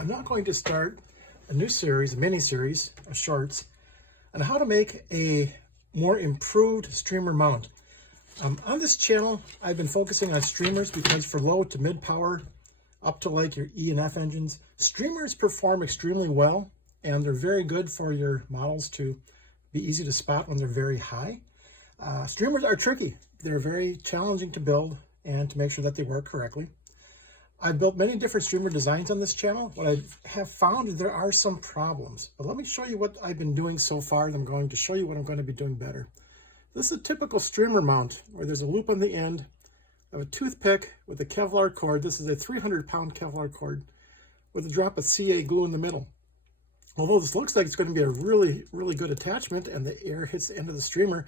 I'm now going to start a new series, a mini-series of shorts on how to make a more improved streamer mount. On this channel, I've been focusing on streamers because for low to mid power, up to like your E and F engines, streamers perform extremely well, and they're very good for your models to be easy to spot when they're very high. Streamers are tricky. They're very challenging to build and to make sure that they work correctly. I've built many different streamer designs on this channel. What I have found is there are some problems, but let me show you what I've been doing so far, and I'm going to show you what I'm going to be doing better. This is a typical streamer mount where there's a loop on the end of a toothpick with a Kevlar cord. This is a 300-pound Kevlar cord with a drop of CA glue in the middle. Although this looks like it's going to be a really, really good attachment and the air hits the end of the streamer,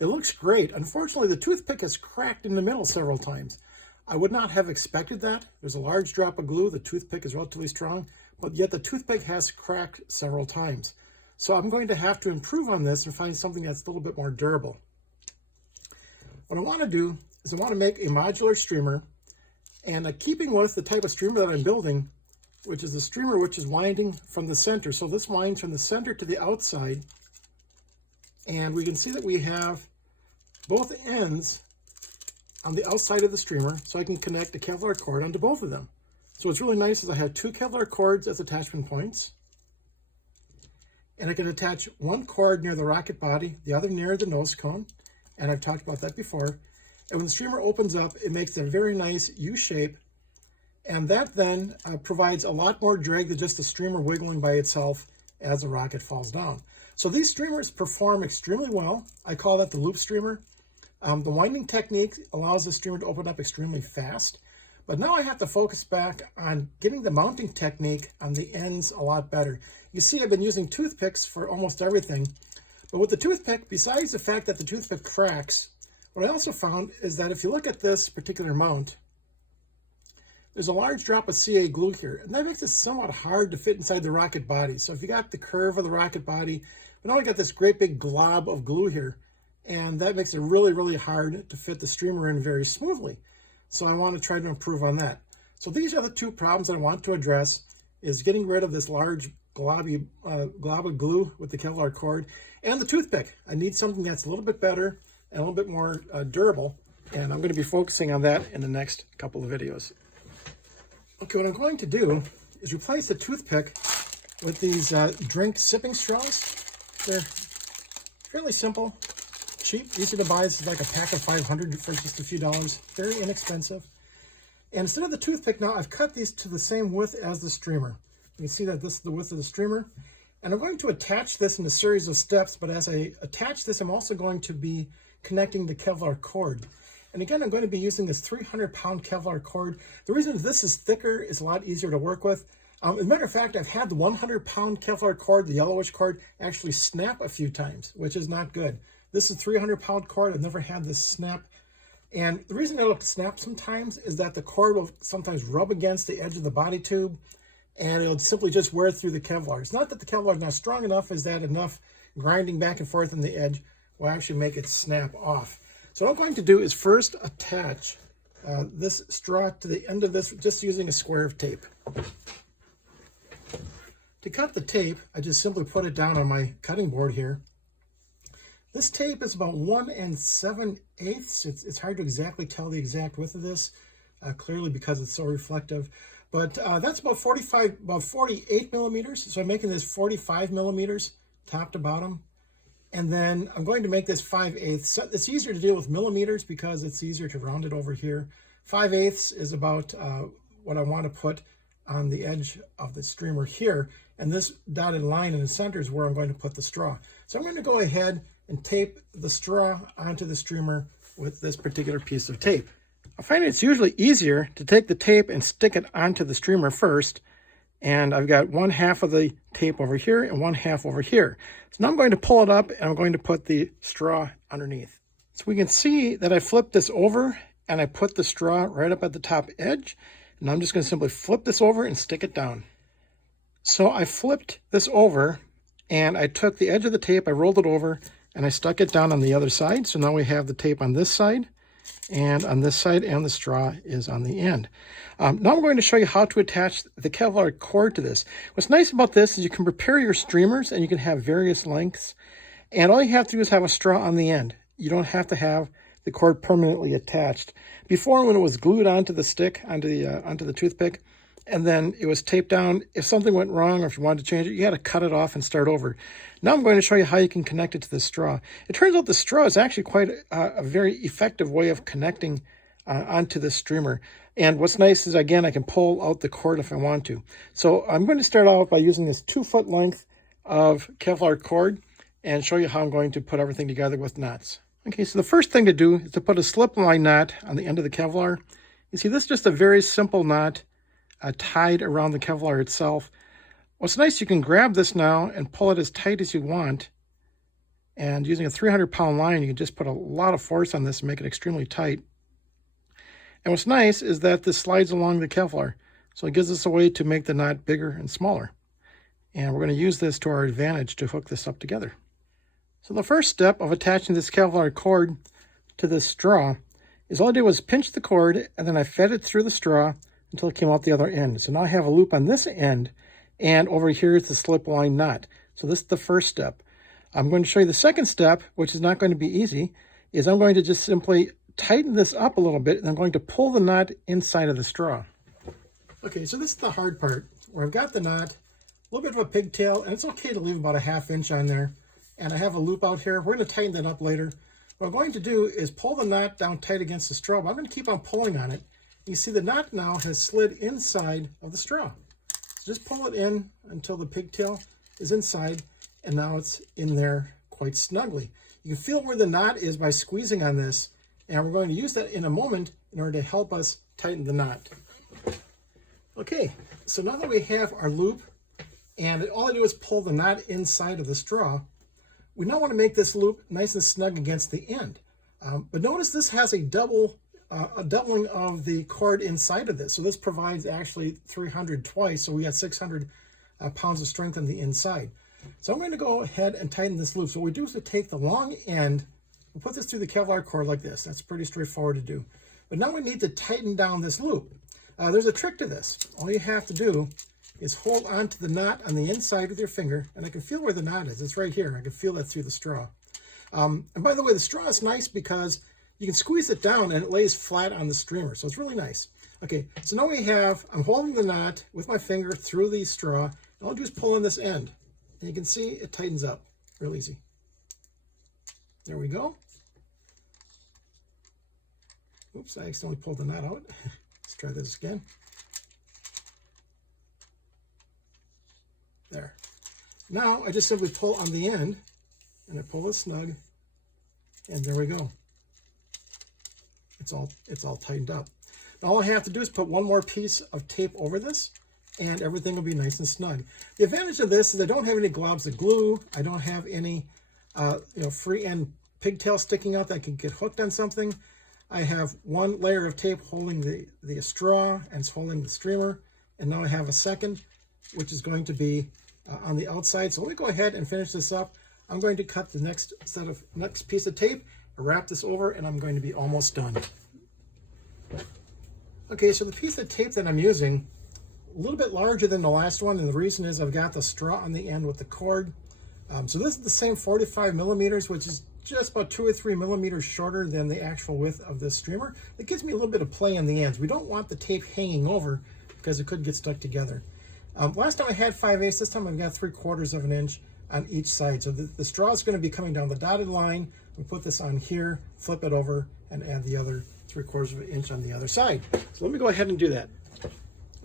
it looks great. Unfortunately, the toothpick has cracked in the middle several times. I would not have expected that. There's a large drop of glue. The toothpick is relatively strong, but yet the toothpick has cracked several times. So I'm going to have to improve on this and find something that's a little bit more durable. What I want to do is I want to make a modular streamer, and keeping with the type of streamer that I'm building, which is a streamer which is winding from the center. So this winds from the center to the outside, and we can see that we have both ends on the outside of the streamer, so I can connect a Kevlar cord onto both of them. So what's really nice is I have two Kevlar cords as attachment points, and I can attach one cord near the rocket body, the other near the nose cone, and I've talked about that before. And when the streamer opens up, it makes a very nice U shape, and that then provides a lot more drag than just the streamer wiggling by itself as the rocket falls down. So these streamers perform extremely well. I call that the loop streamer. The winding technique allows the streamer to open up extremely fast, but now I have to focus back on getting the mounting technique on the ends a lot better. You see, I've been using toothpicks for almost everything, but with the toothpick, besides the fact that the toothpick cracks, what I also found is that if you look at this particular mount, there's a large drop of CA glue here, and that makes it somewhat hard to fit inside the rocket body. So if you got the curve of the rocket body, we now got this great big glob of glue here, and that makes it really, really hard to fit the streamer in very smoothly. So I want to try to improve on that. So these are the two problems that I want to address, is getting rid of this large glob of glue with the Kevlar cord and the toothpick. I need something that's a little bit better and a little bit more durable, and I'm going to be focusing on that in the next couple of videos. Okay, what I'm going to do is replace the toothpick with these drink sipping straws. They're fairly simple, cheap, easy to buy. This is like a pack of 500 for just a few dollars. Very inexpensive. And instead of the toothpick now, I've cut these to the same width as the streamer. You can see that this is the width of the streamer. And I'm going to attach this in a series of steps, but as I attach this, I'm also going to be connecting the Kevlar cord. And again, I'm going to be using this 300-pound Kevlar cord. The reason this is thicker is a lot easier to work with. As a matter of fact, I've had the 100-pound Kevlar cord, the yellowish cord, actually snap a few times, which is not good. This is a 300-pound cord. I've never had this snap. And the reason it'll snap sometimes is that the cord will sometimes rub against the edge of the body tube, and it'll simply just wear through the Kevlar. It's not that the Kevlar is not strong enough, is that enough grinding back and forth on the edge will actually make it snap off. So what I'm going to do is first attach this straw to the end of this, just using a square of tape. To cut the tape, I just simply put it down on my cutting board here. This tape is about 1 7/8. It's hard to exactly tell the exact width of this, clearly because it's so reflective. But that's about 48 millimeters. So I'm making this 45 millimeters top to bottom. And then I'm going to make this 5/8. So it's easier to deal with millimeters because it's easier to round it over here. 5/8 is about what I want to put on the edge of the streamer here. And this dotted line in the center is where I'm going to put the straw. So I'm going to go ahead and tape the straw onto the streamer with this particular piece of tape. I find it's usually easier to take the tape and stick it onto the streamer first. And I've got one half of the tape over here and one half over here. So now I'm going to pull it up and I'm going to put the straw underneath. So we can see that I flipped this over and I put the straw right up at the top edge. And I'm just going to simply flip this over and stick it down. So I flipped this over and I took the edge of the tape, I rolled it over, and I stuck it down on the other side. So now we have the tape on this side, and on this side, and the straw is on the end. Now I'm going to show you how to attach the Kevlar cord to this. What's nice about this is you can prepare your streamers and you can have various lengths, and all you have to do is have a straw on the end. You don't have to have the cord permanently attached. Before, when it was glued onto the stick, onto the toothpick, and then it was taped down, if something went wrong or if you wanted to change it, you had to cut it off and start over. Now I'm going to show you how you can connect it to the straw. It turns out the straw is actually quite a very effective way of connecting onto this streamer. And what's nice is, again, I can pull out the cord if I want to. So I'm going to start out by using this 2-foot length of Kevlar cord and show you how I'm going to put everything together with knots. Okay, so the first thing to do is to put a slipline knot on the end of the Kevlar. You see, this is just a very simple knot tied around the Kevlar itself. What's nice, you can grab this now and pull it as tight as you want. And using a 300-pound line, you can just put a lot of force on this and make it extremely tight. And what's nice is that this slides along the Kevlar. So it gives us a way to make the knot bigger and smaller. And we're going to use this to our advantage to hook this up together. So the first step of attaching this Kevlar cord to this straw is all I did was pinch the cord, and then I fed it through the straw until it came out the other end. So now I have a loop on this end, and over here is the slip line knot. So this is the first step. I'm going to show you the second step, which is not going to be easy, is I'm going to just simply tighten this up a little bit, and I'm going to pull the knot inside of the straw. Okay, so this is the hard part, where I've got the knot, a little bit of a pigtail, and it's okay to leave about a 1/2 inch on there. And I have a loop out here. We're going to tighten that up later. What I'm going to do is pull the knot down tight against the straw, but I'm going to keep on pulling on it. You see the knot now has slid inside of the straw. So just pull it in until the pigtail is inside, and now it's in there quite snugly. You can feel where the knot is by squeezing on this, and we're going to use that in a moment in order to help us tighten the knot. Okay, so now that we have our loop, and all I do is pull the knot inside of the straw, we now want to make this loop nice and snug against the end. But notice this has a doubling of the cord inside of this. So this provides actually 300 twice, so we got 600 pounds of strength on the inside. So I'm going to go ahead and tighten this loop. So what we do is we take the long end, we'll put this through the Kevlar cord like this. That's pretty straightforward to do. But now we need to tighten down this loop. There's a trick to this. All you have to do is hold on to the knot on the inside with your finger, and I can feel where the knot is. It's right here. I can feel that through the straw. And by the way, the straw is nice because you can squeeze it down and it lays flat on the streamer, so it's really nice. Okay, so now I'm holding the knot with my finger through the straw, and all I do is pull on this end, and you can see it tightens up real easy. There we go. Oops, I accidentally pulled the knot out. Let's try this again. There. Now I just simply pull on the end, and I pull it snug, and there we go. It's all tightened up. Now all I have to do is put one more piece of tape over this, and everything will be nice and snug. The advantage of this is I don't have any globs of glue. I don't have any free end pigtail sticking out that can get hooked on something. I have one layer of tape holding the straw, and it's holding the streamer, and now I have a second, which is going to be on the outside. So let me go ahead and finish this up. I'm going to cut the next piece of tape, wrap this over, and I'm going to be almost done. Okay, so the piece of tape that I'm using, a little bit larger than the last one, and the reason is I've got the straw on the end with the cord. So this is the same 45 millimeters, which is just about 2 or 3 millimeters shorter than the actual width of this streamer. It gives me a little bit of play on the ends. We don't want the tape hanging over because it could get stuck together. Last time I had 5/8, this time I've got 3/4 of an inch on each side. So the straw is going to be coming down the dotted line. We put this on here, flip it over, and add the other 3/4 of an inch on the other side. So let me go ahead and do that.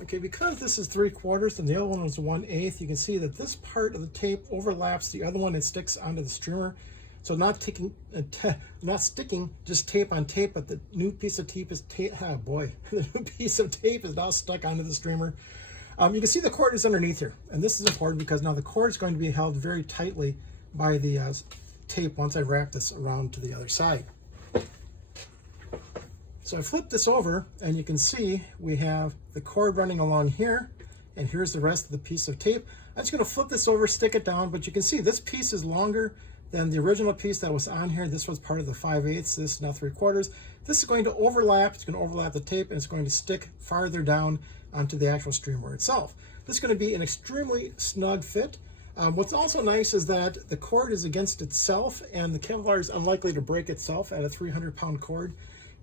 Okay, because this is 3/4 and the other one was 1/8, you can see that this part of the tape overlaps the other one and sticks onto the streamer. So not sticking just tape on tape, but the new piece of tape is the new piece of tape is now stuck onto the streamer. You can see the cord is underneath here, and this is important because now the cord is going to be held very tightly by the tape once I wrap this around to the other side. So I flip this over, and you can see we have the cord running along here, and here's the rest of the piece of tape. I'm just going to flip this over, stick it down, but you can see this piece is longer Then the original piece that was on here, this was part of the 5/8, this is now 3/4. This is going to overlap, it's going to overlap the tape, and it's going to stick farther down onto the actual streamer itself. This is going to be an extremely snug fit. What's also nice is that the cord is against itself, and the Kevlar is unlikely to break itself at a 300-pound cord.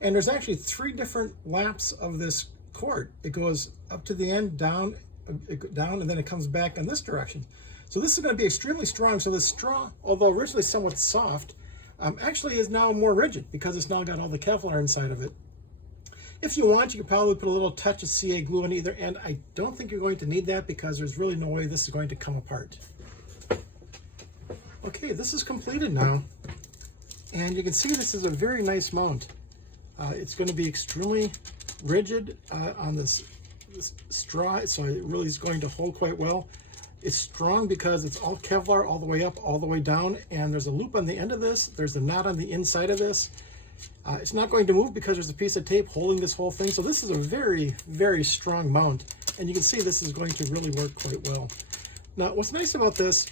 And there's actually 3 different laps of this cord. It goes up to the end, down, and then it comes back in this direction. So this is going to be extremely strong. So this straw, although originally somewhat soft, actually is now more rigid because it's now got all the Kevlar inside of it. If you want, you can probably put a little touch of CA glue on either end. I don't think you're going to need that because there's really no way this is going to come apart. Okay, this is completed now. And you can see this is a very nice mount. It's going to be extremely rigid on this straw, so it really is going to hold quite well. It's strong because it's all Kevlar all the way up, all the way down, and there's a loop on the end of this. There's a knot on the inside of this. It's not going to move because there's a piece of tape holding this whole thing. So this is a very, very strong mount, and you can see this is going to really work quite well. Now, what's nice about this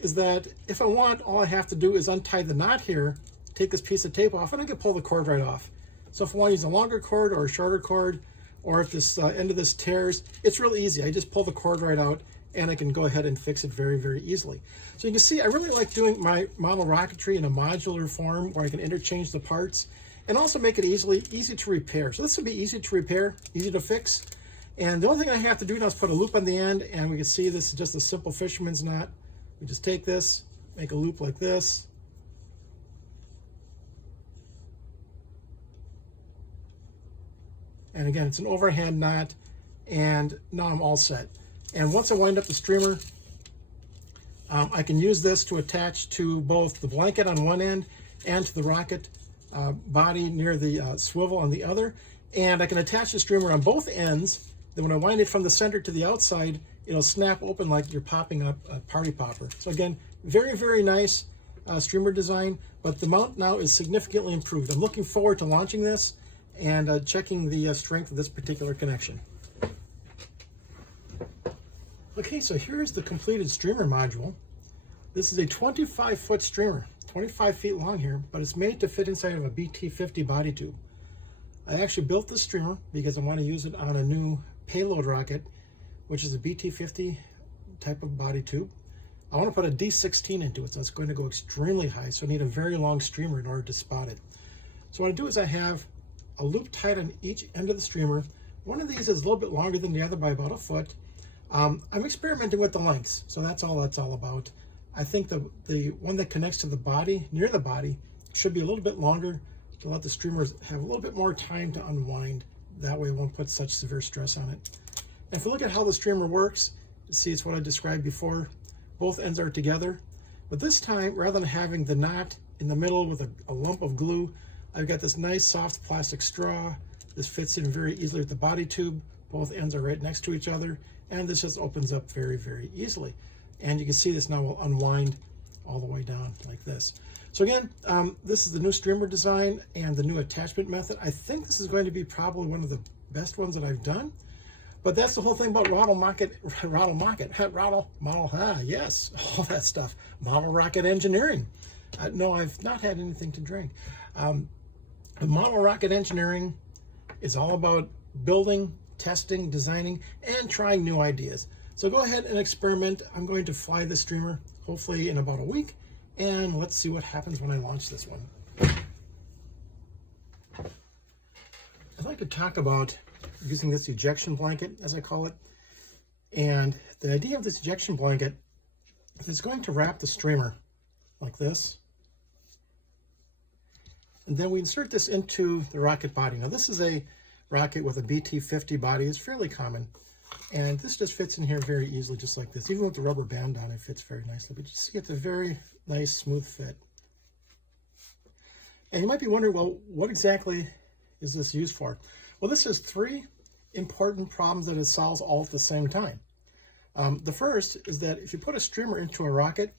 is that if I want, all I have to do is untie the knot here, take this piece of tape off, and I can pull the cord right off. So if I want to use a longer cord or a shorter cord, or if this end of this tears, it's really easy. I just pull the cord right out, and I can go ahead and fix it very, very easily. So you can see I really like doing my model rocketry in a modular form where I can interchange the parts and also make it easy to repair. So this would be easy to repair, easy to fix. And the only thing I have to do now is put a loop on the end, and we can see this is just a simple fisherman's knot. We just take this, make a loop like this. And again, it's an overhand knot, and now I'm all set. And once I wind up the streamer, I can use this to attach to both the blanket on one end and to the rocket body near the swivel on the other. And I can attach the streamer on both ends. Then when I wind it from the center to the outside, it'll snap open like you're popping up a party popper. So again, very, very nice streamer design, but the mount now is significantly improved. I'm looking forward to launching this and checking the strength of this particular connection. Okay, so here's the completed streamer module. This is a 25-foot streamer, 25 feet long here, but it's made to fit inside of a BT-50 body tube. I actually built this streamer because I want to use it on a new payload rocket, which is a BT-50 type of body tube. I want to put a D16 into it, so it's going to go extremely high, so I need a very long streamer in order to spot it. So what I do is I have a loop tied on each end of the streamer. One of these is a little bit longer than the other by about a foot. I'm experimenting with the lengths, so that's all about. I think the one that connects to the body, near the body, should be a little bit longer to let the streamers have a little bit more time to unwind. That way it won't put such severe stress on it. And if you look at how the streamer works, you see it's what I described before. Both ends are together. But this time, rather than having the knot in the middle with a lump of glue, I've got this nice soft plastic straw. This fits in very easily with the body tube. Both ends are right next to each other. And this just opens up very, very easily. And you can see this now will unwind all the way down like this. So again, this is the new streamer design and the new attachment method. I think this is going to be probably one of the best ones that I've done. But that's the whole thing about yes, all that stuff. Model rocket engineering. No, I've not had anything to drink. Model rocket engineering is all about building, testing, designing, and trying new ideas. So go ahead and experiment. I'm going to fly this streamer, hopefully in about a week, and let's see what happens when I launch this one. I'd like to talk about using this ejection blanket, as I call it. And the idea of this ejection blanket is it's going to wrap the streamer like this. And then we insert this into the rocket body. Now this is a rocket with a BT-50 body. It's fairly common. And this just fits in here very easily, just like this. Even with the rubber band on, it fits very nicely. But you see it's a very nice, smooth fit. And you might be wondering, well, what exactly is this used for? Well, this has 3 important problems that it solves all at the same time. The first is that if you put a streamer into a rocket,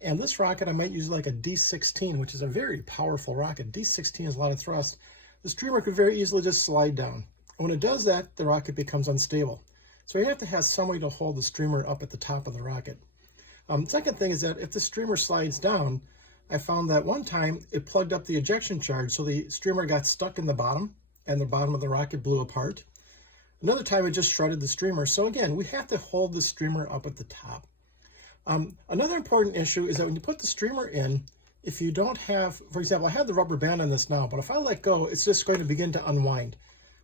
and this rocket I might use like a D16, which is a very powerful rocket. D16 has a lot of thrust. The streamer could very easily just slide down. And when it does that, the rocket becomes unstable. So you have to have some way to hold the streamer up at the top of the rocket. Second thing is that if the streamer slides down, I found that one time it plugged up the ejection charge, so the streamer got stuck in the bottom, and the bottom of the rocket blew apart. Another time it just shredded the streamer. So again, we have to hold the streamer up at the top. Another important issue is that when you put the streamer in, if you don't have, for example, I have the rubber band on this now, but if I let go, it's just going to begin to unwind.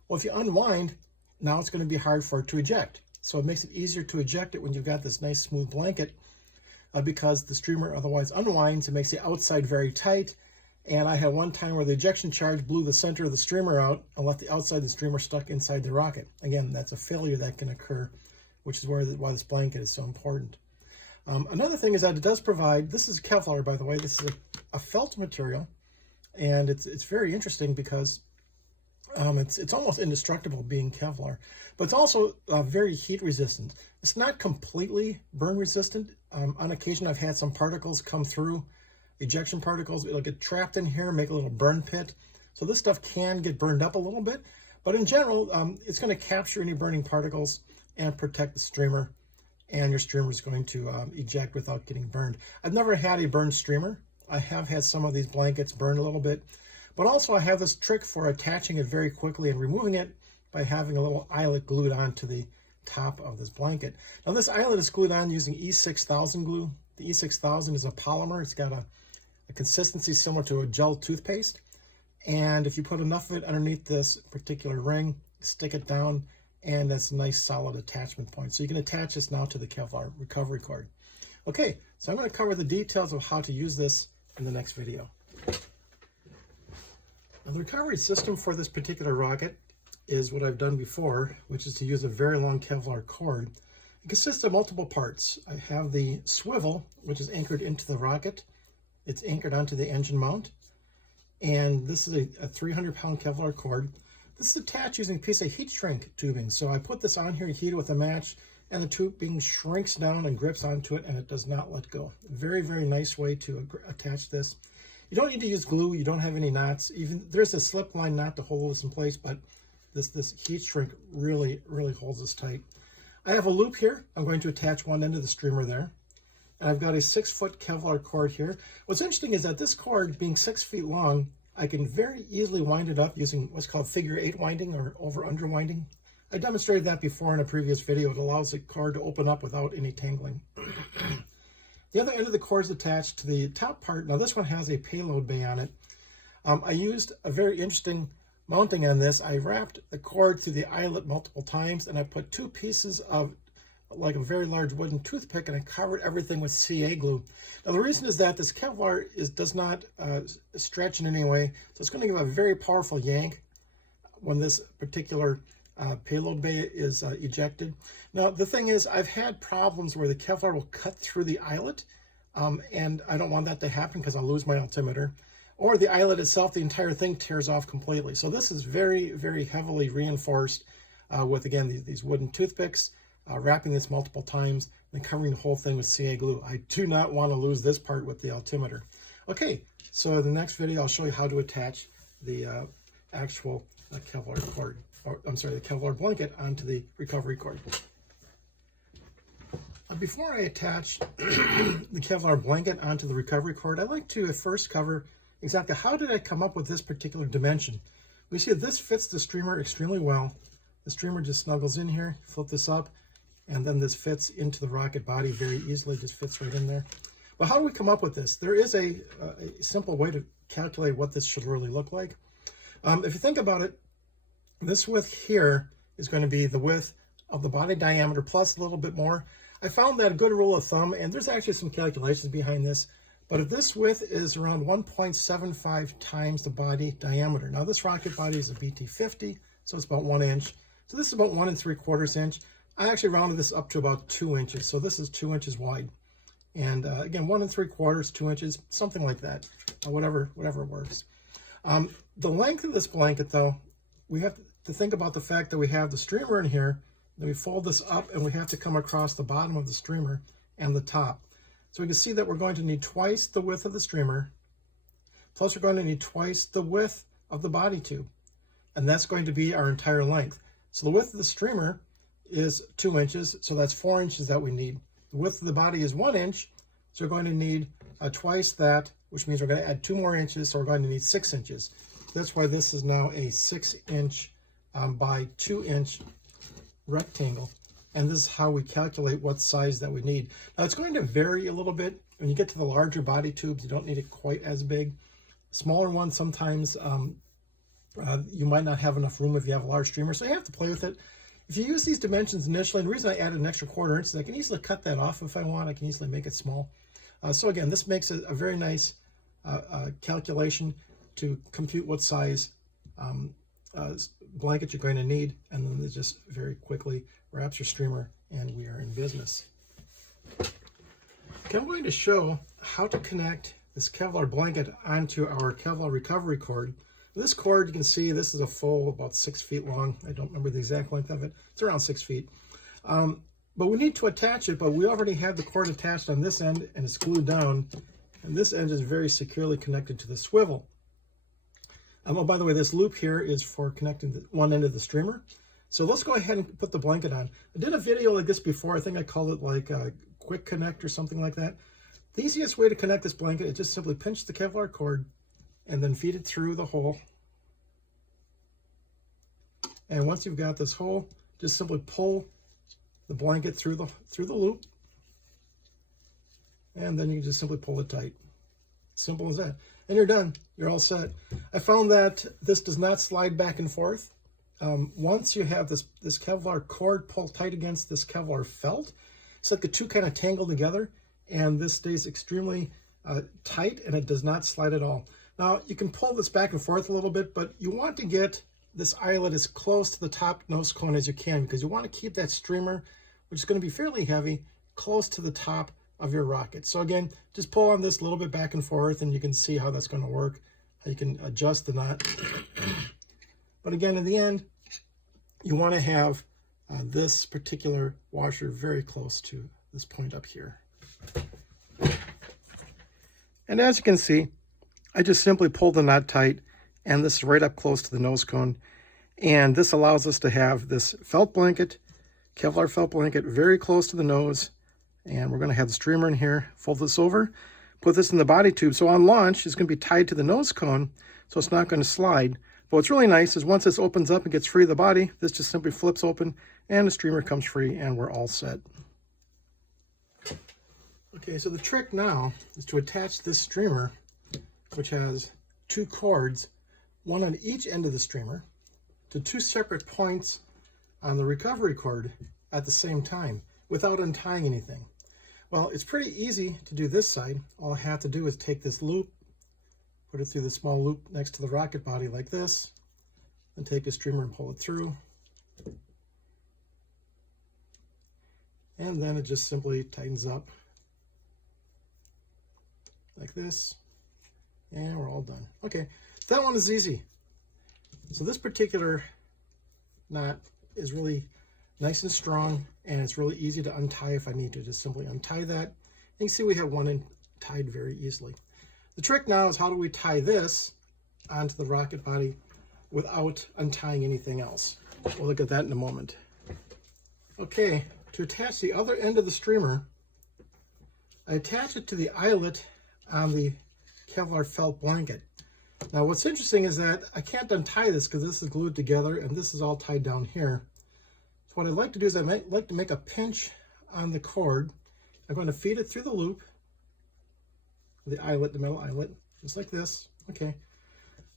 Well, if you unwind, now it's going to be hard for it to eject. So it makes it easier to eject it when you've got this nice smooth blanket because the streamer otherwise unwinds. It makes the outside very tight. And I had one time where the ejection charge blew the center of the streamer out and left the outside of the streamer stuck inside the rocket. Again, that's a failure that can occur, which is why this blanket is so important. Another thing is that it does provide, this is Kevlar, by the way, this is a felt material, and it's very interesting because it's almost indestructible being Kevlar, but it's also very heat resistant. It's not completely burn resistant. On occasion, I've had some particles come through, ejection particles. It'll get trapped in here, make a little burn pit. So this stuff can get burned up a little bit, but in general, it's going to capture any burning particles and protect the streamer, and your streamer is going to eject without getting burned. I've never had a burned streamer. I have had some of these blankets burned a little bit, but also I have this trick for attaching it very quickly and removing it by having a little eyelet glued onto the top of this blanket. Now this eyelet is glued on using E6000 glue. The E6000 is a polymer. It's got a consistency similar to a gel toothpaste. And if you put enough of it underneath this particular ring, stick it down, and that's a nice solid attachment point. So you can attach this now to the Kevlar recovery cord. Okay, so I'm going to cover the details of how to use this in the next video. Now, the recovery system for this particular rocket is what I've done before, which is to use a very long Kevlar cord. It consists of multiple parts. I have the swivel, which is anchored into the rocket. It's anchored onto the engine mount. And this is a 300-pound Kevlar cord. This is attached using a piece of heat shrink tubing. So I put this on here, heat it with a match, and the tubing shrinks down and grips onto it, and it does not let go. Very, very nice way to attach this. You don't need to use glue. You don't have any knots. Even there's a slipline knot to hold this in place, but this heat shrink really, really holds this tight. I have a loop here. I'm going to attach one end of the streamer there. And I've got a 6-foot Kevlar cord here. What's interesting is that this cord, being 6 feet long, I can very easily wind it up using what's called figure-8 winding or over-under winding. I demonstrated that before in a previous video. It allows the cord to open up without any tangling. The other end of the cord is attached to the top part. Now this one has a payload bay on it. I used a very interesting mounting on this. I wrapped the cord through the eyelet multiple times, and I put 2 pieces of like a very large wooden toothpick, and I covered everything with CA glue. Now the reason is that this Kevlar does not stretch in any way, so it's going to give a very powerful yank when this particular payload bay is ejected. Now the thing is, I've had problems where the Kevlar will cut through the eyelet, and I don't want that to happen because I'll lose my altimeter. Or the eyelet itself, the entire thing tears off completely. So this is very, very heavily reinforced with, again, these wooden toothpicks, wrapping this multiple times, and covering the whole thing with CA glue. I do not want to lose this part with the altimeter. Okay, so in the next video, I'll show you how to attach the actual Kevlar cord, or I'm sorry, the Kevlar blanket onto the recovery cord. Before I attach the Kevlar blanket onto the recovery cord, I'd like to first cover exactly how did I come up with this particular dimension. We see that this fits the streamer extremely well. The streamer just snuggles in here, flip this up, and then this fits into the rocket body very easily, just fits right in there. But how do we come up with this? There is a simple way to calculate what this should really look like. If you think about it, this width here is going to be the width of the body diameter plus a little bit more. I found that a good rule of thumb, and there's actually some calculations behind this, but if this width is around 1.75 times the body diameter. Now this rocket body is a BT50, so it's about 1 inch. So this is about 1 3/4 inch. I actually rounded this up to about 2 inches. So this is 2 inches wide. And again, 1 3/4, 2 inches, something like that, whatever works. The length of this blanket though, we have to think about the fact that we have the streamer in here, then we fold this up and we have to come across the bottom of the streamer and the top. So we can see that we're going to need twice the width of the streamer, plus we're going to need twice the width of the body tube. And that's going to be our entire length. So the width of the streamer is 2 inches, so that's 4 inches that we need. The width of the body is 1 inch, so we're going to need twice that which means we're going to add 2 more inches, so we're going to need 6 inches. That's why this is now a 6-inch by 2-inch rectangle. And this is how we calculate what size that we need. Now it's going to vary a little bit. When you get to the larger body tubes, you don't need it quite as big. Smaller ones, sometimes you might not have enough room if you have a large streamer, so you have to play with it. If you use these dimensions initially, and the reason I added an extra 1/4 inch is I can easily cut that off if I want. I can easily make it small. So again, this makes it a very nice calculation to compute what size blanket you're going to need, and then it just very quickly wraps your streamer, and we are in business. Okay, I'm going to show how to connect this Kevlar blanket onto our Kevlar recovery cord. This cord, you can see this is a full about 6 feet long. I don't remember the exact length of it. It's around 6 feet. But we need to attach it, but we already have the cord attached on this end, and it's glued down. And this end is very securely connected to the swivel. Oh, by the way, this loop here is for connecting one end of the streamer. So let's go ahead and put the blanket on. I did a video like this before. I think I called it like a quick connect or something like that. The easiest way to connect this blanket is just simply pinch the Kevlar cord and then feed it through the hole. And once you've got this hole, just simply pull the blanket through the loop, and then you can just simply pull it tight. Simple as that. And you're done. You're all set. I found that this does not slide back and forth. Once you have this Kevlar cord pulled tight against this Kevlar felt, it's like the two kind of tangle together, and this stays extremely tight, and it does not slide at all. Now, you can pull this back and forth a little bit, but you want to get this eyelet as close to the top nose cone as you can, because you want to keep that streamer, which is going to be fairly heavy, close to the top of your rocket. So again, just pull on this a little bit back and forth, and you can see how that's going to work. How you can adjust the knot. But again, in the end, you want to have this particular washer very close to this point up here. And as you can see, I just simply pull the knot tight, and this is right up close to the nose cone. And this allows us to have this felt blanket, Kevlar felt blanket, very close to the nose. And we're going to have the streamer in here, fold this over, put this in the body tube. So on launch, it's going to be tied to the nose cone, so it's not going to slide. But what's really nice is once this opens up and gets free of the body, this just simply flips open, and the streamer comes free, and we're all set. Okay, so the trick now is to attach this streamer, which has 2 cords, one on each end of the streamer, to 2 separate points on the recovery cord at the same time without untying anything. Well, it's pretty easy to do this side. All I have to do is take this loop, put it through the small loop next to the rocket body like this, and take a streamer and pull it through. And then it just simply tightens up like this, and we're all done. Okay, that one is easy. So this particular knot is really nice and strong, and it's really easy to untie if I need to. Just simply untie that. You can see we have one end tied very easily. The trick now is how do we tie this onto the rocket body without untying anything else. We'll look at that in a moment. Okay, to attach the other end of the streamer, I attach it to the eyelet on the Kevlar felt blanket. Now what's interesting is that I can't untie this because this is glued together and this is all tied down here. So what I'd like to do is I'd like to make a pinch on the cord. I'm going to feed it through the loop, the eyelet, the metal eyelet, just like this. Okay,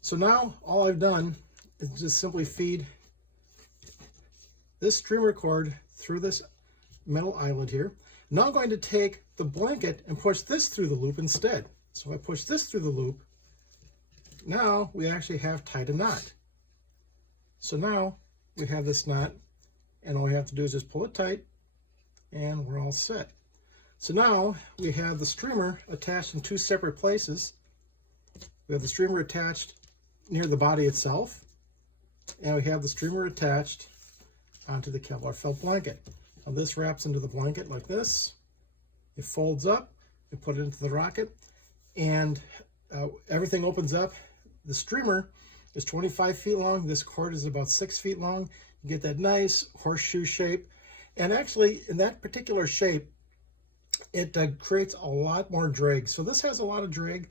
so now all I've done is just simply feed this streamer cord through this metal eyelet here. Now I'm going to take the blanket and push this through the loop instead. So if I push this through the loop, now we actually have tied a knot. So now we have this knot, and all we have to do is just pull it tight, and we're all set. So now we have the streamer attached in 2 separate places. We have the streamer attached near the body itself, and we have the streamer attached onto the Kevlar felt blanket. Now this wraps into the blanket like this. It folds up, you put it into the rocket, and everything opens up. The streamer is 25 feet long. This cord is about 6 feet long. You get that nice horseshoe shape. And actually, in that particular shape, it creates a lot more drag. So this has a lot of drag.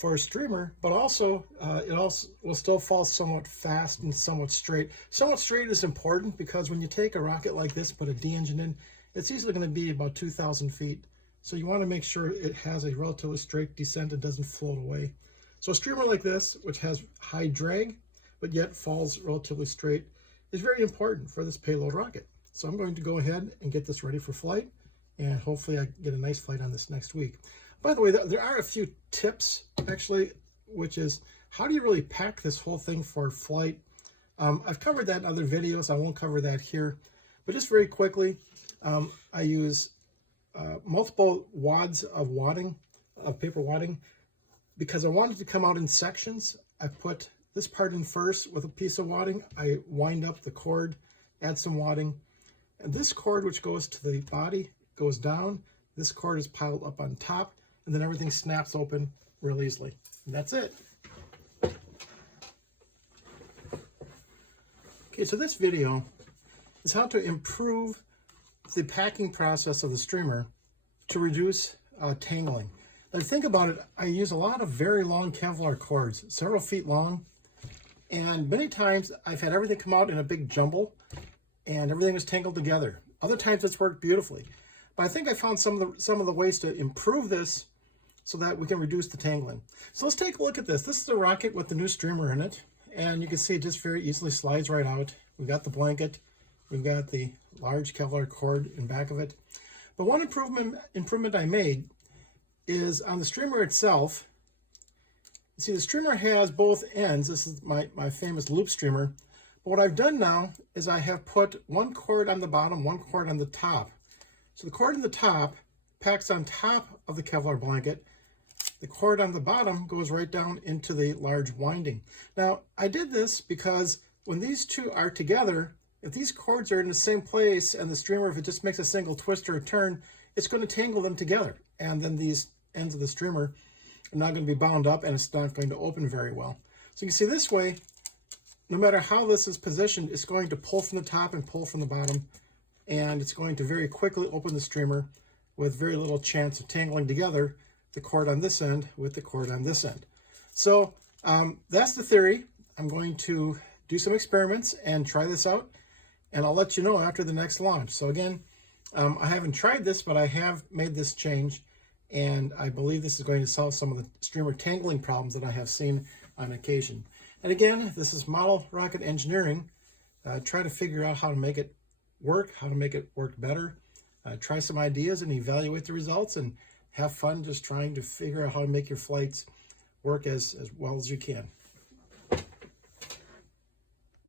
for a streamer, but also it also will still fall somewhat fast and somewhat straight. Somewhat straight is important because when you take a rocket like this, put a D engine in, it's usually going to be about 2,000 feet. So you want to make sure it has a relatively straight descent and doesn't float away. So a streamer like this, which has high drag, but yet falls relatively straight, is very important for this payload rocket. So I'm going to go ahead and get this ready for flight, and hopefully I get a nice flight on this next week. By the way, there are a few tips, actually, which is how do you really pack this whole thing for flight? I've covered that in other videos. I won't cover that here. But just very quickly, I use multiple wads of wadding, of paper wadding, because I want it to come out in sections. I put this part in first with a piece of wadding. I wind up the cord, add some wadding. And this cord, which goes to the body, goes down. This cord is piled up on top, and then everything snaps open real easily. And that's it. Okay, so this video is how to improve the packing process of the streamer to reduce tangling. Now think about it, I use a lot of very long Kevlar cords, several feet long, and many times I've had everything come out in a big jumble and everything is tangled together. Other times it's worked beautifully. But I think I found some of the ways to improve this so that we can reduce the tangling. So let's take a look at this. This is a rocket with the new streamer in it, and you can see it just very easily slides right out. We've got the blanket, we've got the large Kevlar cord in back of it. But one improvement I made is on the streamer itself. You see, the streamer has both ends. This is my famous loop streamer. But what I've done now is I have put one cord on the bottom, one cord on the top. So the cord on the top packs on top of the Kevlar blanket. The cord on the bottom goes right down into the large winding. Now, I did this because when these two are together, if these cords are in the same place and the streamer, if it just makes a single twist or a turn, it's going to tangle them together. And then these ends of the streamer are not going to be bound up, and it's not going to open very well. So you can see this way, no matter how this is positioned, it's going to pull from the top and pull from the bottom, and it's going to very quickly open the streamer with very little chance of tangling together the cord on this end with the cord on this end. So that's the theory. I'm going to do some experiments and try this out, and I'll let you know after the next launch. So again, I haven't tried this, but I have made this change, and I believe this is going to solve some of the streamer tangling problems that I have seen on occasion. And again, this is model rocket engineering. Try to figure out how to make it work, how to make it work better. Try some ideas and evaluate the results, and have fun just trying to figure out how to make your flights work as well as you can.